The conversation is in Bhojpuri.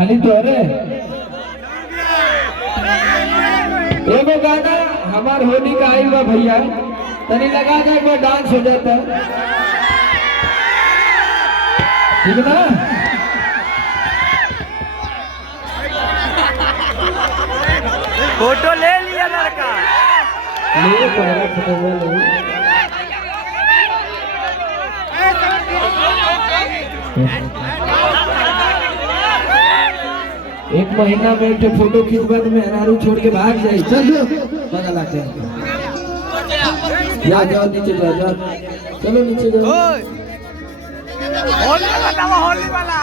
खाली तोरे एगो गाना हमार होली का आई बा भैया, तनी लगा दे, वो डांस हो जाता है, ठीक ना? फोटो ले लिया लड़का, ले पहला फोटो ले। एक महीना में एक फोटो खींचबा तो मेहरारू छोड़ के भाग जाए। चलो बदल आते हैं, जाओ नीचे जाओ, चलो नीचे जाओ। होली वाला